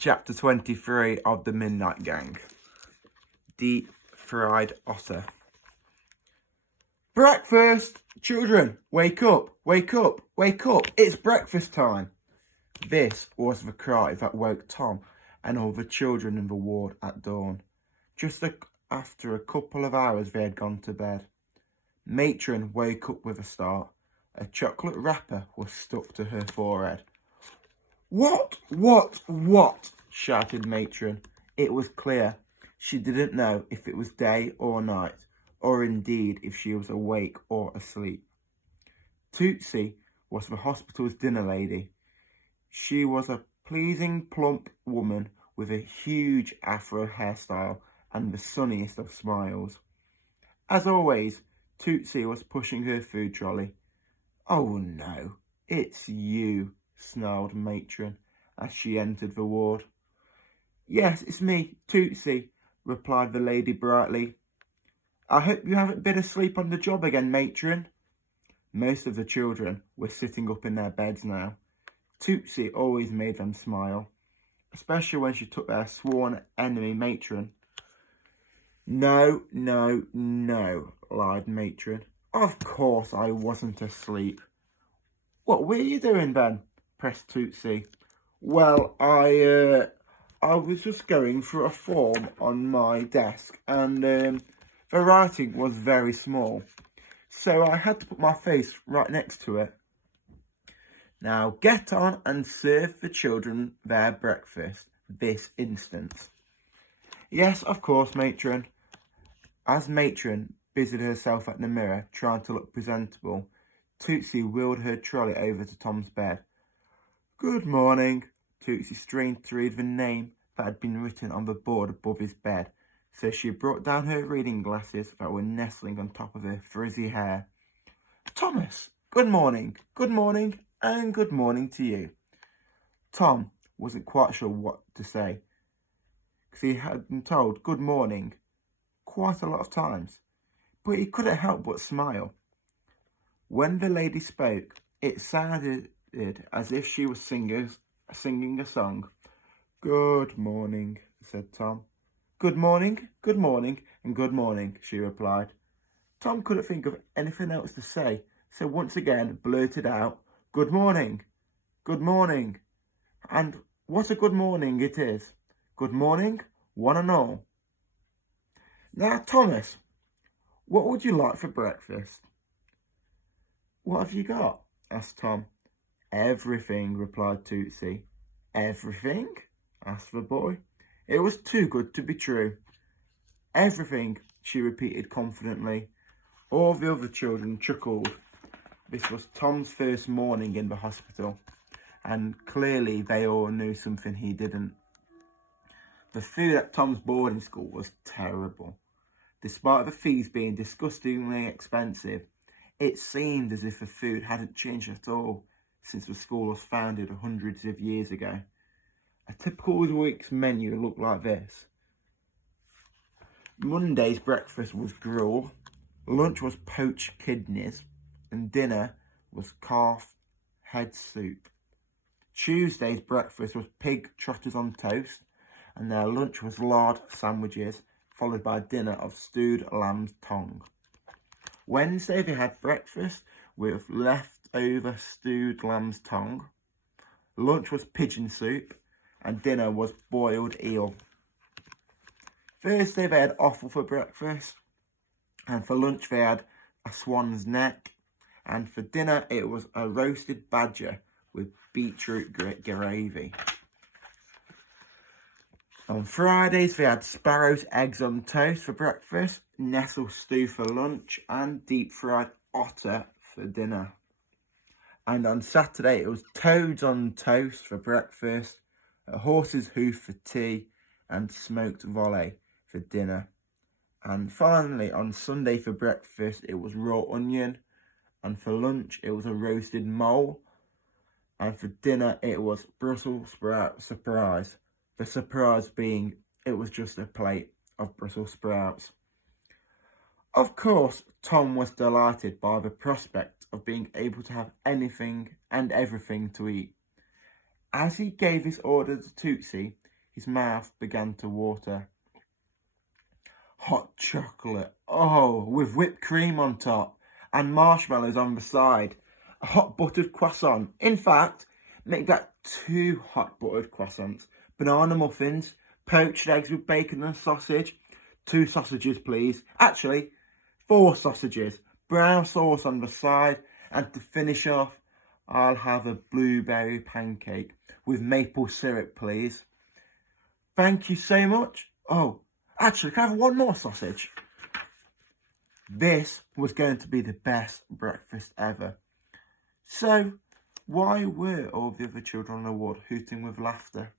Chapter 23 of The Midnight Gang. Deep Fried Otter. Breakfast! Children, wake up, wake up, wake up, it's breakfast time! This was the cry that woke Tom and all the children in the ward at dawn, just after a couple of hours they had gone to bed. Matron woke up with a start. A chocolate wrapper was stuck to her forehead. What? Shouted Matron. It was clear. She didn't know if it was day or night, or indeed if she was awake or asleep. Tootsie was the hospital's dinner lady. She was a pleasing, plump woman with a huge afro hairstyle and the sunniest of smiles. As always, Tootsie was pushing her food trolley. "Oh no, it's you," snarled Matron as she entered the ward. "Yes, it's me, Tootsie," replied the lady brightly. "I hope you haven't been asleep on the job again, Matron." Most of the children were sitting up in their beds now. Tootsie always made them smile, especially when she took their sworn enemy Matron. No, lied Matron. "Of course I wasn't asleep." "What were you doing then?" pressed Tootsie. "Well, I was just going through a form on my desk and the writing was very small, so I had to put my face right next to it." "Now get on and serve the children their breakfast this instant." "Yes, of course, Matron." As Matron busied herself at the mirror trying to look presentable, Tootsie wheeled her trolley over to Tom's bed. "Good morning." Tootsie strained to read the name that had been written on the board above his bed, so she brought down her reading glasses that were nestling on top of her frizzy hair. "Thomas, good morning, and good morning to you." Tom wasn't quite sure what to say, because he had been told good morning quite a lot of times, but he couldn't help but smile. When the lady spoke, it sounded as if she was singing a song. "Good morning," said Tom. Good morning, and good morning," she replied. Tom couldn't think of anything else to say, so once again blurted out, good morning, and what a good morning it is. Good morning, one and all." "Now, Thomas, what would you like for breakfast?" "What have you got?" asked Tom. "Everything," replied Tootsie. "Everything?" asked the boy. It was too good to be true. "Everything," she repeated confidently. All the other children chuckled. This was Tom's first morning in the hospital, and clearly they all knew something he didn't. The food at Tom's boarding school was terrible. Despite the fees being disgustingly expensive, it seemed as if the food hadn't changed at all since the school was founded hundreds of years ago. A typical week's menu looked like this. Monday's breakfast was gruel, lunch was poached kidneys, and dinner was calf head soup. Tuesday's breakfast was pig trotters on toast, and their lunch was lard sandwiches, followed by dinner of stewed lamb's tongue. Wednesday they had breakfast with leftover stewed lamb's tongue. Lunch was pigeon soup, and dinner was boiled eel. Thursday they had offal for breakfast, and for lunch they had a swan's neck, and for dinner it was a roasted badger with beetroot gravy. On Fridays they had sparrow's eggs on toast for breakfast, nestle stew for lunch, and deep fried otter for dinner. And on Saturday it was toads on toast for breakfast, a horse's hoof for tea, and smoked volley for dinner. And finally on Sunday for breakfast it was raw onion, and for lunch it was a roasted mole, and for dinner it was Brussels sprout surprise. The surprise being it was just a plate of Brussels sprouts. Of course, Tom was delighted by the prospect of being able to have anything and everything to eat. As he gave his order to Tootsie, His mouth began to water. Hot chocolate, oh, with whipped cream on top and marshmallows on the side. A hot buttered croissant. In fact, make that 2 hot buttered croissants. Banana muffins, poached eggs with bacon and sausage. 2 sausages, please. Actually, 4 sausages. Brown sauce on the side. And to finish off, I'll have a blueberry pancake with maple syrup, please. Thank you so much. Oh, actually, can I have 1 more sausage? This was going to be the best breakfast ever. So, why were all the other children on the ward hooting with laughter?